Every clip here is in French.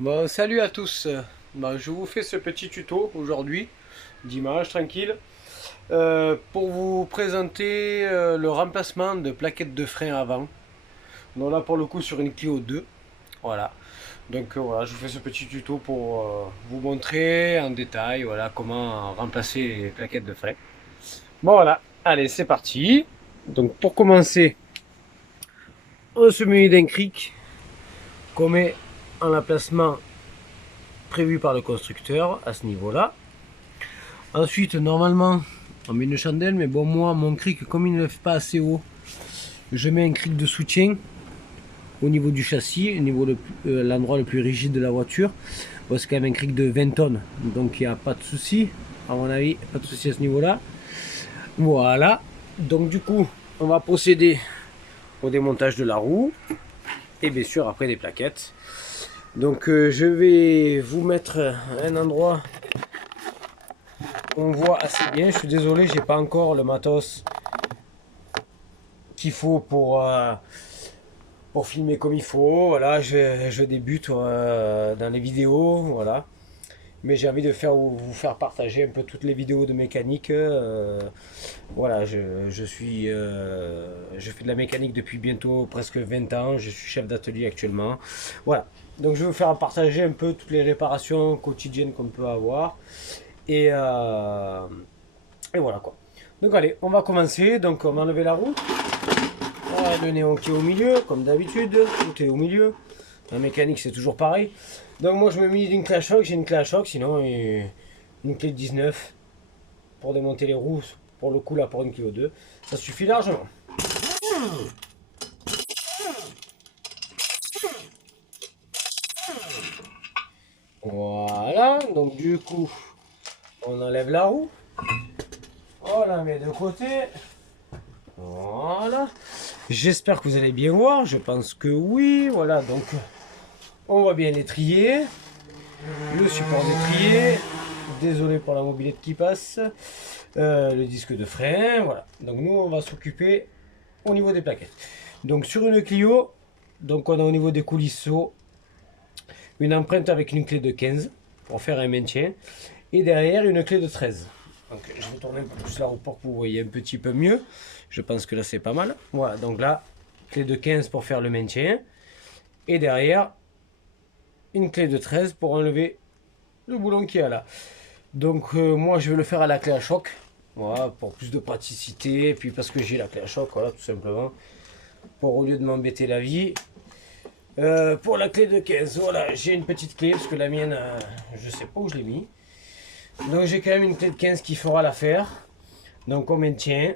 Bon, salut à tous. Je vous fais ce petit tuto aujourd'hui, dimanche tranquille, pour vous présenter le remplacement de plaquettes de frein avant. Donc là pour le coup sur une Clio 2. Voilà. Donc voilà, je vous fais ce petit tuto pour vous montrer en détail voilà, comment remplacer les plaquettes de frein. Bon voilà, allez c'est parti. Donc pour commencer, on se munit d'un cric qu'on met en emplacement prévu par le constructeur à ce niveau-là. Ensuite, normalement, on met une chandelle, mais bon, moi, mon cric, comme il ne lève pas assez haut, je mets un cric de soutien au niveau du châssis, au niveau de l'endroit le plus rigide de la voiture. Bon, c'est quand même un cric de 20 tonnes, donc il n'y a pas de souci, à mon avis, pas de souci à ce niveau-là. Voilà, donc du coup, on va procéder au démontage de la roue, et bien sûr, après des plaquettes. Donc, je vais vous mettre un endroit on voit assez bien. Je suis désolé, j'ai pas encore le matos qu'il faut pour filmer comme il faut. Voilà, je débute dans les vidéos, voilà. Mais j'ai envie de vous faire partager un peu toutes les vidéos de mécanique. Voilà, je fais de la mécanique depuis bientôt presque 20 ans. Je suis chef d'atelier actuellement. Voilà. Donc je vais vous faire partager un peu toutes les réparations quotidiennes qu'on peut avoir. Et, euh, et voilà quoi. Donc allez, on va commencer. Donc on va enlever la roue. Voilà, le néon qui est au milieu, comme d'habitude. Tout est au milieu. La mécanique c'est toujours pareil. Donc moi je me mets d'une clé à choc. J'ai une clé à choc, sinon une clé de 19 pour démonter les roues. Pour le coup là, pour une Clio 2. Ça suffit largement. Voilà, donc du coup, on enlève la roue. On la met de côté. Voilà. J'espère que vous allez bien voir. Je pense que oui. Voilà, donc on voit bien l'étrier. Le support d'étrier. Désolé pour la mobilette qui passe. Le disque de frein. Voilà. Donc nous, on va s'occuper au niveau des plaquettes. Donc sur une Clio, donc on a au niveau des coulisseaux une empreinte avec une clé de 15 pour faire un maintien. Et derrière, une clé de 13. Donc, je vais tourner un peu plus la roue pour que vous voyez un petit peu mieux. Je pense que là, c'est pas mal. Voilà, donc là, clé de 15 pour faire le maintien. Et derrière, une clé de 13 pour enlever le boulon qu'il y a là. Donc, moi, je vais le faire à la clé à choc. Voilà, pour plus de praticité. Et puis, parce que j'ai la clé à choc, voilà, tout simplement. Pour au lieu de m'embêter la vie. Pour la clé de 15, voilà, j'ai une petite clé parce que la mienne, je sais pas où je l'ai mis. Donc j'ai quand même une clé de 15 qui fera l'affaire. Donc on maintient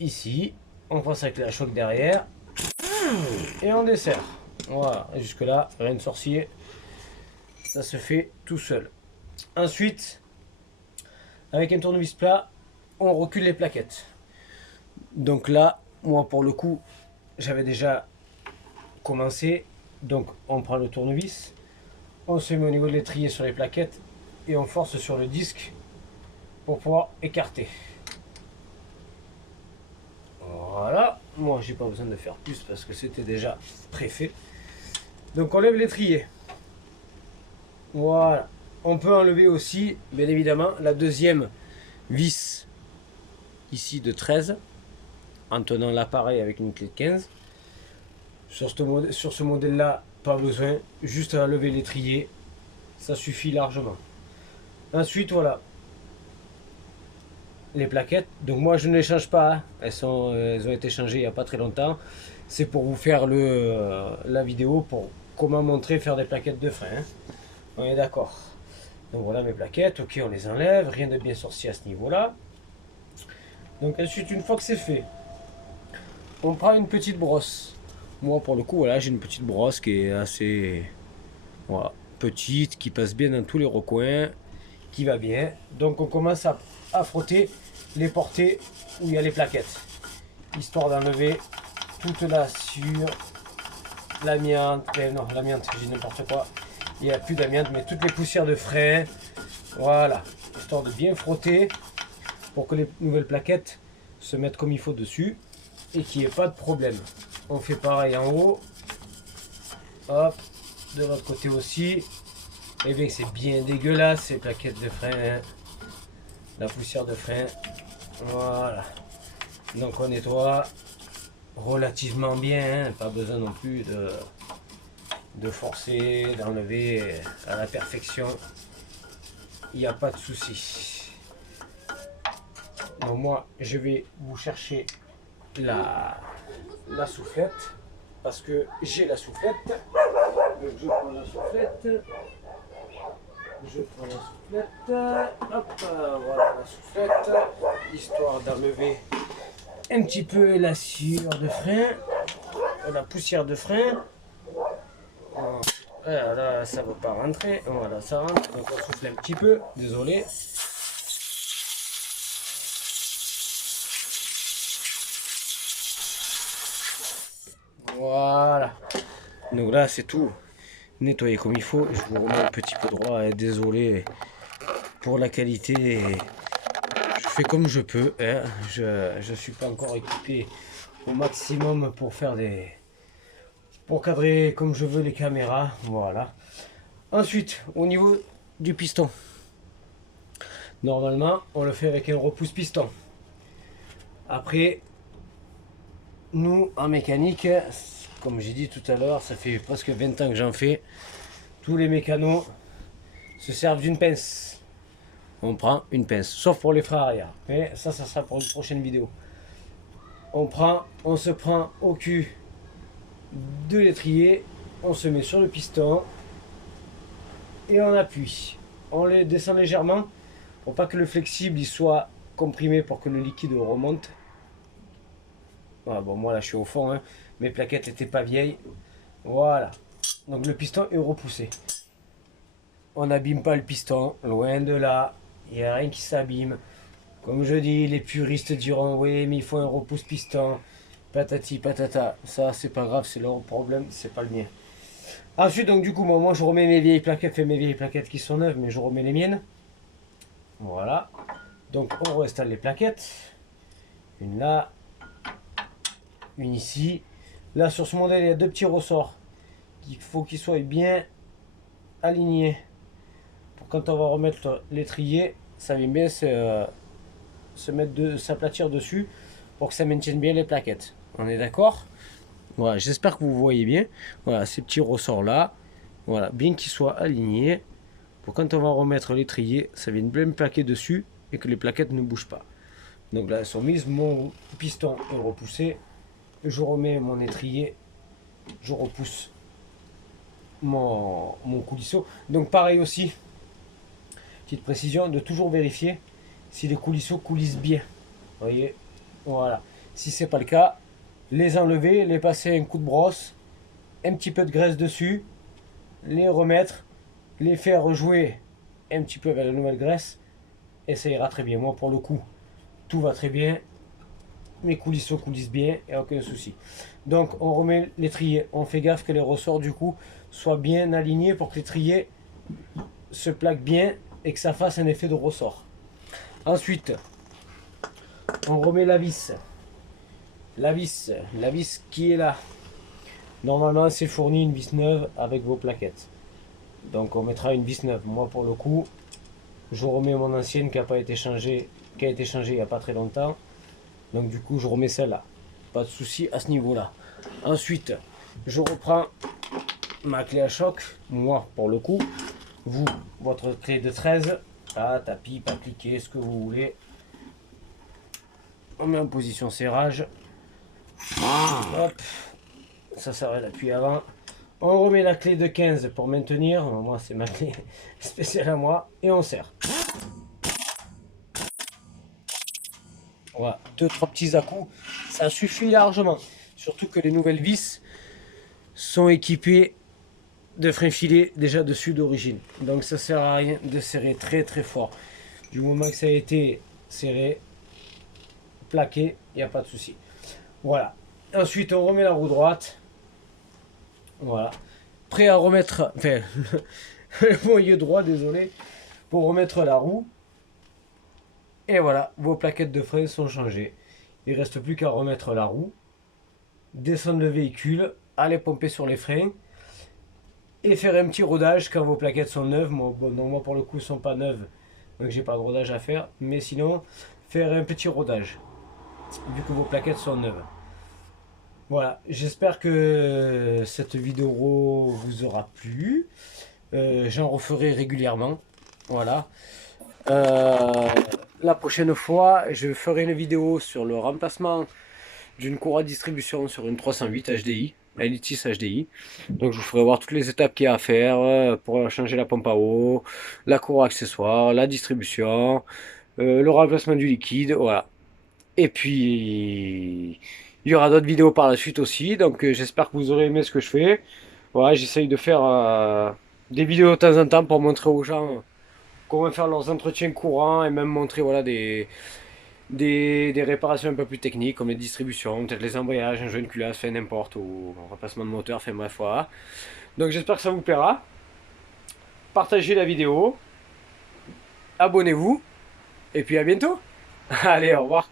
ici, on passe la clé à choc derrière et on dessert. Voilà, jusque là, rien de sorcier, ça se fait tout seul. Ensuite, avec un tournevis plat, on recule les plaquettes. Donc là, moi pour le coup, j'avais déjà commencé. Donc on prend le tournevis, on se met au niveau de l'étrier sur les plaquettes et on force sur le disque pour pouvoir écarter. Voilà, moi j'ai pas besoin de faire plus parce que c'était déjà préfait. Donc on lève l'étrier. Voilà. On peut enlever aussi, bien évidemment, la deuxième vis ici de 13 en tenant l'appareil avec une clé de 15. Sur ce modèle-là, pas besoin, juste à lever l'étrier, ça suffit largement. Ensuite, voilà, les plaquettes. Donc moi je ne les change pas, hein. Elles ont été changées il n'y a pas très longtemps. C'est pour vous faire la vidéo pour comment montrer faire des plaquettes de frein, hein. On est d'accord. Donc voilà mes plaquettes, ok on les enlève, rien de bien sorcier à ce niveau là. Donc ensuite une fois que c'est fait, on prend une petite brosse. Moi pour le coup voilà j'ai une petite brosse qui est assez voilà, petite, qui passe bien dans tous les recoins, qui va bien. Donc on commence à frotter les portées où il y a les plaquettes, histoire d'enlever toute la sueur, l'amiante, non l'amiante, j'ai n'importe quoi, il n'y a plus d'amiante, mais toutes les poussières de frein, voilà, histoire de bien frotter pour que les nouvelles plaquettes se mettent comme il faut dessus et qu'il n'y ait pas de problème. On fait pareil en haut, hop, de l'autre côté aussi. Et bien c'est bien dégueulasse ces plaquettes de frein, hein. La poussière de frein. Voilà. Donc on nettoie relativement bien, hein. Pas besoin non plus de forcer, d'enlever à la perfection. Il n'y a pas de souci. Donc moi je vais vous chercher la soufflette parce que j'ai la soufflette. Donc je prends la soufflette. Je prends la soufflette. Hop, voilà la soufflette. Histoire d'enlever un petit peu la sueur de frein, la poussière de frein. Là, ça ne veut pas rentrer. Voilà, ça rentre. Donc on souffle un petit peu. Désolé. Voilà. Donc là, c'est tout nettoyé comme il faut. Je vous remets un petit peu droit. Désolé pour la qualité. Je fais comme je peux. Hein. Je ne suis pas encore équipé au maximum pour faire pour cadrer comme je veux les caméras. Voilà. Ensuite, au niveau du piston. Normalement, on le fait avec un repousse piston. Après, nous, en mécanique, comme j'ai dit tout à l'heure, ça fait presque 20 ans que j'en fais. Tous les mécanos se servent d'une pince. On prend une pince, sauf pour les freins arrière. Mais ça sera pour une prochaine vidéo. On se prend au cul de l'étrier, on se met sur le piston et on appuie. On les descend légèrement pour pas que le flexible il soit comprimé pour que le liquide remonte. Voilà, bon, moi là je suis au fond, hein. Mes plaquettes n'étaient pas vieilles. Voilà. Donc le piston est repoussé. On n'abîme pas le piston, loin de là. Il n'y a rien qui s'abîme. Comme je dis, les puristes diront oui, mais il faut un repousse piston. Patati patata. Ça, c'est pas grave, c'est leur problème, c'est pas le mien. Ensuite, donc du coup, moi je remets mes vieilles plaquettes, mes vieilles plaquettes qui sont neuves, mais je remets les miennes. Voilà. Donc on réinstalle les plaquettes. Une là, une ici. Là, sur ce modèle, il y a deux petits ressorts. Il faut qu'ils soient bien alignés. Pour quand on va remettre l'étrier, ça vient bien s'aplatir dessus pour que ça maintienne bien les plaquettes. On est d'accord? Voilà, j'espère que vous voyez bien. Voilà, ces petits ressorts là. Voilà, bien qu'ils soient alignés. Pour quand on va remettre l'étrier, ça vient bien plaquer dessus et que les plaquettes ne bougent pas. Donc là, elles sont mises. Mon piston est repoussé. Je remets mon étrier. Je repousse mon coulisseau. Donc pareil aussi, petite précision, de toujours vérifier si les coulisseaux coulissent bien. Vous voyez, voilà. Si c'est pas le cas, les enlever, les passer un coup de brosse, un petit peu de graisse dessus, les remettre, les faire rejouer un petit peu avec la nouvelle graisse et ça ira très bien. Moi pour le coup, tout va très bien. Mes coulisseaux coulissent bien et aucun souci. Donc on remet l'étrier, on fait gaffe que les ressorts du coup soient bien alignés pour que l'étrier se plaque bien et que ça fasse un effet de ressort. Ensuite, on remet la vis. La vis qui est là. Normalement, c'est fourni une vis neuve avec vos plaquettes. Donc, on mettra une vis neuve. Moi, pour le coup, je remets mon ancienne qui a été changée il n'y a pas très longtemps. Donc, du coup, je remets celle-là. Pas de souci à ce niveau-là. Ensuite, je reprends ma clé à choc. Moi, pour le coup, vous, votre clé de 13. Ah, tapis, appliqué, ce que vous voulez. On met en position serrage. Hop. Ça s'arrête l'appui avant. On remet la clé de 15 pour maintenir. Moi, c'est ma clé spéciale à moi. Et on serre. Voilà, 2-3 petits à-coups. Ça suffit largement. Surtout que les nouvelles vis sont équipées de freins filés déjà dessus d'origine. Donc ça sert à rien de serrer très très fort. Du moment que ça a été serré, plaqué, il n'y a pas de souci. Voilà. Ensuite, on remet la roue droite. Voilà. Prêt à remettre, enfin, le moyen droit, désolé, pour remettre la roue. Et voilà, vos plaquettes de frein sont changées. Il ne reste plus qu'à remettre la roue, descendre le véhicule, aller pomper sur les freins et faire un petit rodage quand vos plaquettes sont neuves. Moi, bon, non, moi pour le coup, elles sont pas neuves, donc j'ai pas de rodage à faire. Mais sinon, faire un petit rodage, vu que vos plaquettes sont neuves. Voilà, j'espère que cette vidéo vous aura plu. J'en referai régulièrement. Voilà. Euh, la prochaine fois, je ferai une vidéo sur le remplacement d'une courroie de distribution sur une 308 HDI, Elitis HDI. Donc je vous ferai voir toutes les étapes qu'il y a à faire pour changer la pompe à eau, la courroie accessoire, la distribution, le remplacement du liquide, voilà. Et puis il y aura d'autres vidéos par la suite aussi, donc j'espère que vous aurez aimé ce que je fais. Voilà, j'essaye de faire des vidéos de temps en temps pour montrer aux gens comment faire leurs entretiens courants et même montrer voilà, des réparations un peu plus techniques comme les distributions, peut-être les embrayages, un joint de culasse, fait n'importe, ou un remplacement de moteur, fait bref, voilà. Donc j'espère que ça vous plaira. Partagez la vidéo, abonnez-vous, et puis à bientôt. Allez, au revoir.